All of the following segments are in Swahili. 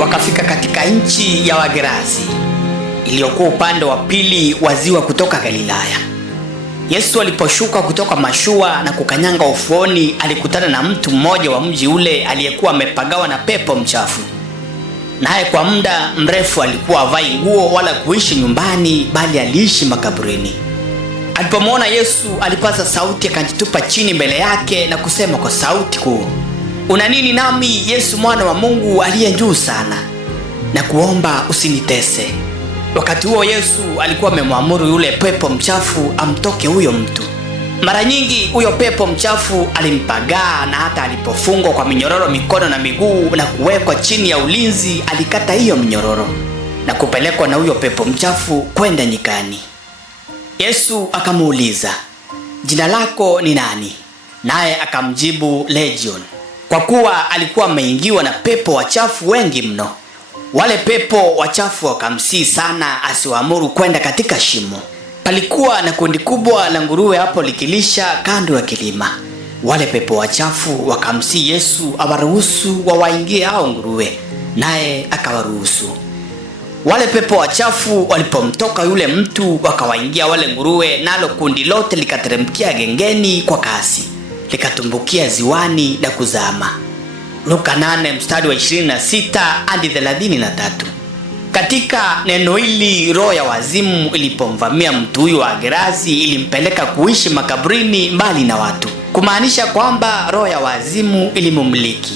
wakafika katika nchi ya Wagerasi iliyokuwa upande wa pili wa ziwa kutoka Galilaya. Yesu aliposhuka kutoka mashua na kukanyanga ufuoni, alikutana na mtu mmoja wa mji ule aliyekuwa amepagawa na pepo mchafu. Naye kwa muda mrefu alikuwa havai nguo wala kuishi nyumbani, bali aliishi makaburini. Alipomwona Yesu, alipaza sauti akajitupa chini mbele yake na kusema kwa sauti kuu, "Una nini nami, Yesu mwana wa Mungu aliye juu sana? Na kuomba usinitese." Wakati huo Yesu alikuwa amemwamuru yule pepo mchafu amtoke huyo mtu. Mara nyingi huyo pepo mchafu alimpagaa, na hata alipofungwa kwa minyororo mikono na miguu na kuwekwa chini ya ulinzi, alikata hiyo minyororo na kupelekwa na huyo pepo mchafu kwenda nyikani. Yesu akamuuliza, "Jina lako ni nani?" Naye akamjibu, "Legion," kwa kuwa alikuwa ameingiwa na pepo wachafu wengi mno. Wale pepo wachafu wakamsihi sana asiwaamuru kwenda katika shimo. Palikuwa na kundi kubwa la nguruwe hapo likilisha kando ya kilima. Wale pepo wachafu wakamsihi Yesu awaruhusu wawaingie hao nguruwe, naye akawaruhusu. Wale pepo wachafu walipomtoka yule mtu wakawaingia wale nguruwe, nalo kundi lote likateremkia gengeni kwa kasi, likatumbukia ziwani na kuzama. Luka 8 mstari wa 26 hadi 33. Katika neno hili, roho ya wazimu ilipomvamia mtu huyu wa Gerasi ilimpeleka kuishi makaburini mbali na watu, kumaanisha kwamba roho ya wazimu ilimumiliki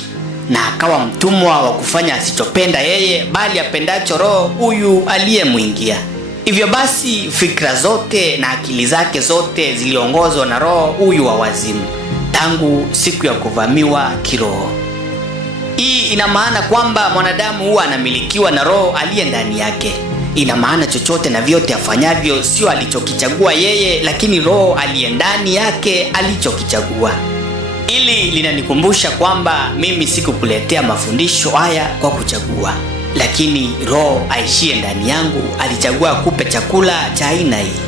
na akawa mtumwa wa kufanya asichopenda yeye, bali apendacho roho huyu aliyemwingia. Hivyo basi fikra zote na akili zake zote ziliongozwa na roho huyu wa wazimu tangu siku ya kuvamiwa kiroho. Hii ina maana kwamba mwanadamu huwa anamilikiwa na roho aliye ndani yake. Ina maana chochote na vyote afanyavyo sio alichokichagua yeye, lakini roho aliye ndani yake alichokichagua. Hili linanikumbusha kwamba mimi sikukuletea mafundisho haya kwa kuchagua, lakini roho aishie ndani yangu alichagua kupe chakula cha aina hii.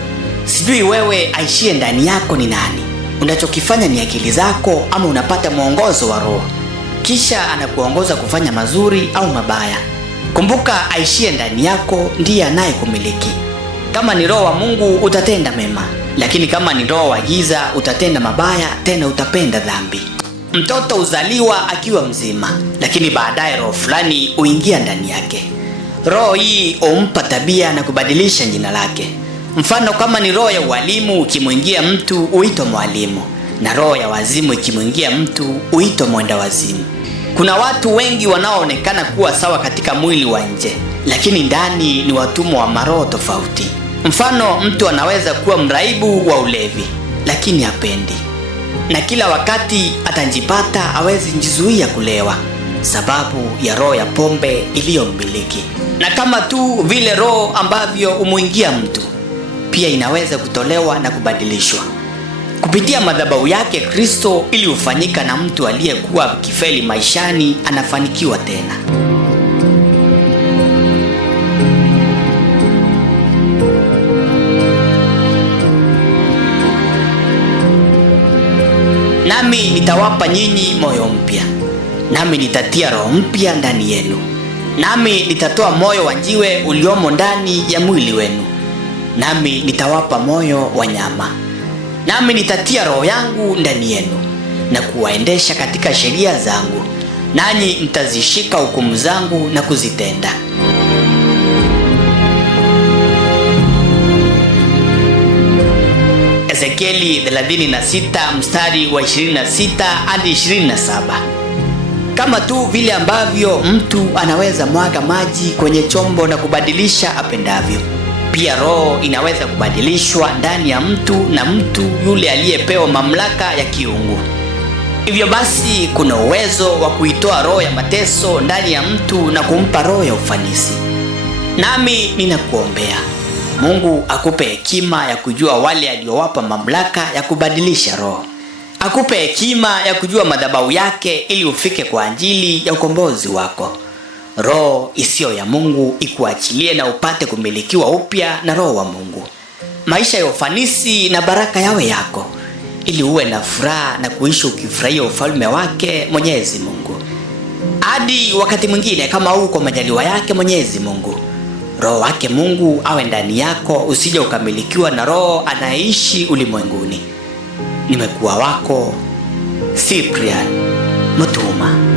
Sijui wewe aishie ndani yako ni nani? Unachokifanya ni akili zako ama unapata mwongozo wa roho? Kisha anakuongoza kufanya mazuri au mabaya. Kumbuka, aishie ndani yako ndiye anayekumiliki. Kama ni roho wa Mungu utatenda mema, lakini kama ni roho wa giza utatenda mabaya, tena utapenda dhambi. Mtoto uzaliwa akiwa mzima, lakini baadaye roho fulani huingia ndani yake. Roho hii humpa tabia na kubadilisha jina lake. Mfano, kama ni roho ya ualimu ikimwingia mtu huitwa mwalimu, na roho ya wazimu ikimwingia mtu huitwa mwenda wazimu. Kuna watu wengi wanaoonekana kuwa sawa katika mwili wa nje, lakini ndani ni watumwa wa maroho tofauti. Mfano, mtu anaweza kuwa mraibu wa ulevi, lakini hapendi, na kila wakati atajipata hawezi jizuia kulewa sababu ya roho ya pombe iliyommiliki. Na kama tu vile roho ambavyo umuingia mtu, pia inaweza kutolewa na kubadilishwa. Kupitia madhabahu yake Kristo ili ufanyika na mtu aliyekuwa kifeli maishani anafanikiwa tena. Nami nitawapa nyinyi moyo mpya, nami nitatia roho mpya ndani yenu, nami nitatoa moyo wa jiwe uliomo ndani ya mwili wenu, nami nitawapa moyo wa nyama. Nami nitatia roho yangu ndani yenu na kuwaendesha katika sheria zangu, nanyi mtazishika hukumu zangu na kuzitenda. Ezekieli 36 mstari wa 26 hadi 27. Kama tu vile ambavyo mtu anaweza mwaga maji kwenye chombo na kubadilisha apendavyo, pia roho inaweza kubadilishwa ndani ya mtu na mtu yule aliyepewa mamlaka ya kiungu. Hivyo basi kuna uwezo wa kuitoa roho ya mateso ndani ya mtu na kumpa roho ya ufanisi. Nami ninakuombea Mungu akupe hekima ya kujua wale aliowapa mamlaka ya kubadilisha roho. Akupe hekima ya kujua madhabahu yake ili ufike kwa ajili ya ukombozi wako. Roho isiyo ya Mungu ikuachilie na upate kumilikiwa upya na roho wa Mungu. Maisha ya ufanisi na baraka yawe yako ili uwe na furaha na kuishi ukifurahia ufalme wake Mwenyezi Mungu. Hadi wakati mwingine kama huu, kwa majaliwa yake Mwenyezi Mungu, Roho wake Mungu awe ndani yako, usije ukamilikiwa na roho anaishi ulimwenguni. Nimekuwa wako Cyprian Mutuma.